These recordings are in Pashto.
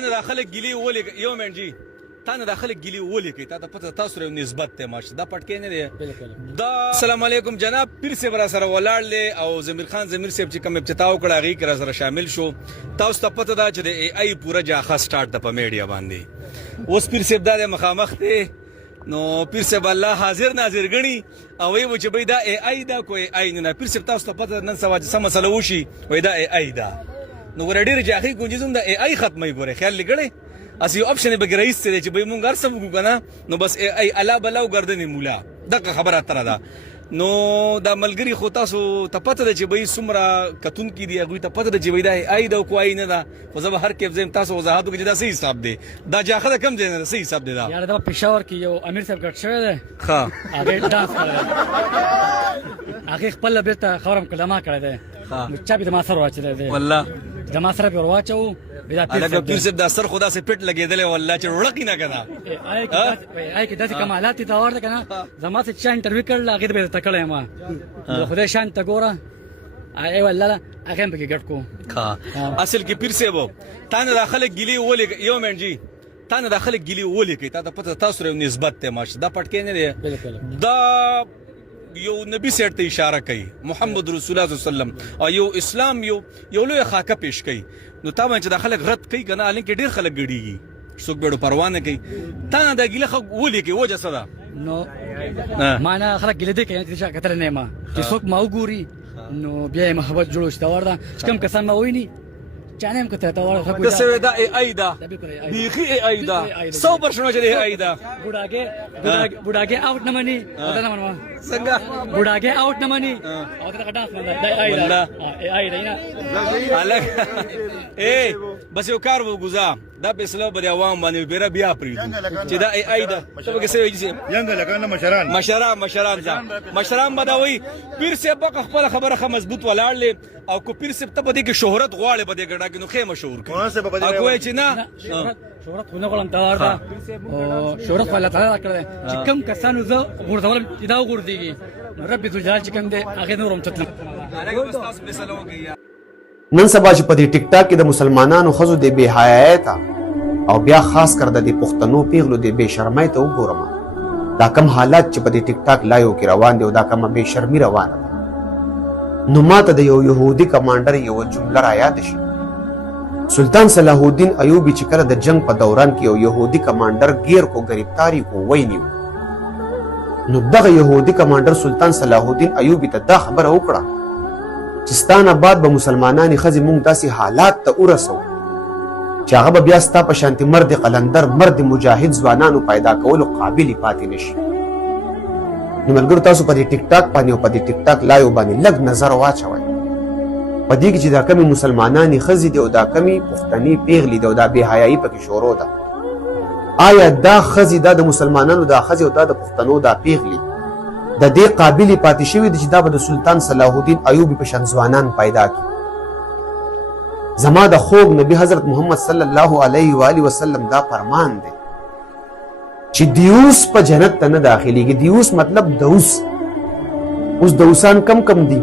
تا نه دا خلک ګیلې ولې یو منټ جي تا نه دا خلک ګیلې ولې کوي تا ته پته تاسو سره یو نسبت دی ماشا دا پټکی نه دی دا السلام علیکم جناب پیر صاحب را سره ولاړ دی او ضمیر خان ضمیر صاحب چې کوم ابتدا وکړه هغې کې را سره شامل شو تاسو ته پته ده چې د اے آی پوره جاخه سټارټ ده په میډیا باندې اوس پیر صاحب دا د مخامخ دی نو پیر صاحب الله حاضر ناظر ګڼي او وایي چې بھائی دا اے آی دا کو اے آی نه پیر صاحب تاسو ته پته نن سبا چې څه مسله وشي وایي دا اے آی دا نو ګوره ډېرې جاخې کونجې زم د اے آی ختموي ګوره خیال دې کړی اس یو اپشن به رئیس دی چې به مونږ هر څه وکړو کنه نو بس ای الله بلا وګردنې مولا دغه خبره تر ده نو دا ملګری خو تاسو ته پته ده چې به څومره کتون کې دی هغه ته پته ده چې وای دا ای دا کوی نه ده خو زه به هر کې زم تاسو وضاحت وکړم چې دا صحیح حساب دی دا جاخه کم دی نه صحیح حساب دی دا یار دا پېښور کې یو امیر صاحب ګټ شوی دی ها هغه ډانس کړی هغه خپل بیرته خبرم کلمه کړی دی چا به ما سره واچلی دی والله د ما سره به واچو الګ پیر صاحب دا سر خدا سے پټ لګیدل والله چې وړکی نه کنه آی کې داسې کمالات دي دا ورته کنه زما څخه چا انټرویو کړل هغه به تکړه ما خدای شان ته ګوره ای والله هغه به ګټ کو اصل کې پیر صاحب تا نه داخله ګلی ولې یو منټ جی تا نه داخله ګلی ولې کوي تا ته پته تاسو سره نسبت ته ماشه دا پټکی نه دی دا یو نبی سره ته اشاره کوي محمد رسول الله صلی الله علیه وسلم او یو اسلام یو لوی خاکه پیش کوي نو تا باندې د خلک رد کوي کنه الین کې ډیر خلک ګډیږي څوک بیړو پروا نه کوي تا نه د ګیله خو ولې کوي وجه څه ده نو معنا خلک ګیله دي کوي چې کتل نه ما چې څوک ما وګوري نو بیا محبت جوړ شته وردا کم کسان ما ویني چانه هم کته تا وردا خو د سوي دا ای آی دا بیخي ای آی دا 100% چې ای آی دا بوډاګه اوټ نه مني دا نه منو څنګه بوډاګه اوټ نه مني او دا ډانس نه دا ای دا ای آی دا نه الګ اے بس یو کار وګزا دا په اسلام باندې عوام باندې بیره بیا پریږدي چې دا ای آی دا څه به څه وایي ینګ لګانه مشران بدوي پیر صاحب خپل خبره خه مضبوط ولاړ او کو پیر صاحب ته بده کې شهرت غواړي بده ګډا کې نو خې مشهور کړي او کوی چې نه شهرت نه غواړم تا ورته او شهرت الله تعالی کړی چې کم کسانو زه ورته دا وګورځيږي رب ذو جلال چې کوم دی هغه نورم تطلب نن سبا چې په دې ټیک ټاک کې د مسلمانانو خزو د بے حیایت او بیا خاص کر د پښتنو پیغلو د بے شرمۍ ته وګورم دا کم حالات چې په دې ټیک ټاک لایو کې روان دي او دا کم بے شرمي روانه ده نو ماته د یو يهودي کمانډر یو جمله را یاد شي سلطان صلاح الدین ایوبی چې کله د جنگ په دوران کې یو يهودي کمانډر غیر کو گرفتاری کو ویني نو دغه يهودي کمانډر سلطان صلاح الدین ایوبی ته دا خبره وکړه چې ستانه بعد به مسلمانانی خزي مونږ داسې حالات ته ورسو چې هغه به بیا ستا په شانتي مرد قلندر مرد مجاهد ځوانانو پیدا کولو قابل پاتې نشي نو ملګرو تاسو په دې ټیک ټاک باندې او په دې ټیک ټاک لایو باندې لږ نظر واچوئ په دې کې چې دا کمی مسلمانانی خزي دي او دا کمی پښتني پیغلي دي او دا بې حیایي پکې شروع ده آیا دا خزي دا د مسلمانانو دا خزي او دا د پښتنو دا پیغلي د دې قابل پاتې شوی دي چې دا به د سلطان صلاح الدین ایوبی په شان ځوانان پیدا کړي زما د خوږ نبی حضرت محمد صلی الله علیه و آله وسلم دا فرمان دی چې دیوس په جنت ته نه داخليږي دیوس مطلب دوس اوس دوسان کم دي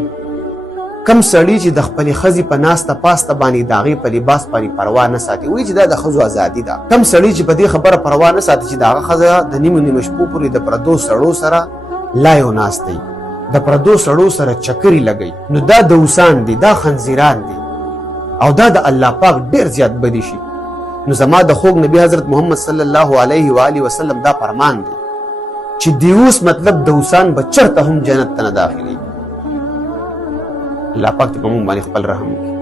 کم سړی چې د خپل خزي په ناسته پاسته باندې داغي په لباس باندې پروا نه ساتي وایي چې دا د خزو ازادي ده کم سړی چې په دې خبره پروا نه ساتي چې داغه خزه د نیمه شپو پورې د پردو سړو سره لایو ناستي د پردو سړو سره چکري لګي نو دا دوسان دي دا خنزیران دي او دا د الله پاک ډیر زیات بدی شي نو زما د خوږ نبی حضرت محمد صلی الله علیه و آله وسلم دا فرمان دی چې دیوس مطلب دوسان به چرته هم جنت ته نه داخلي الله پاک ته په موږ باندې خپل رحم وکړي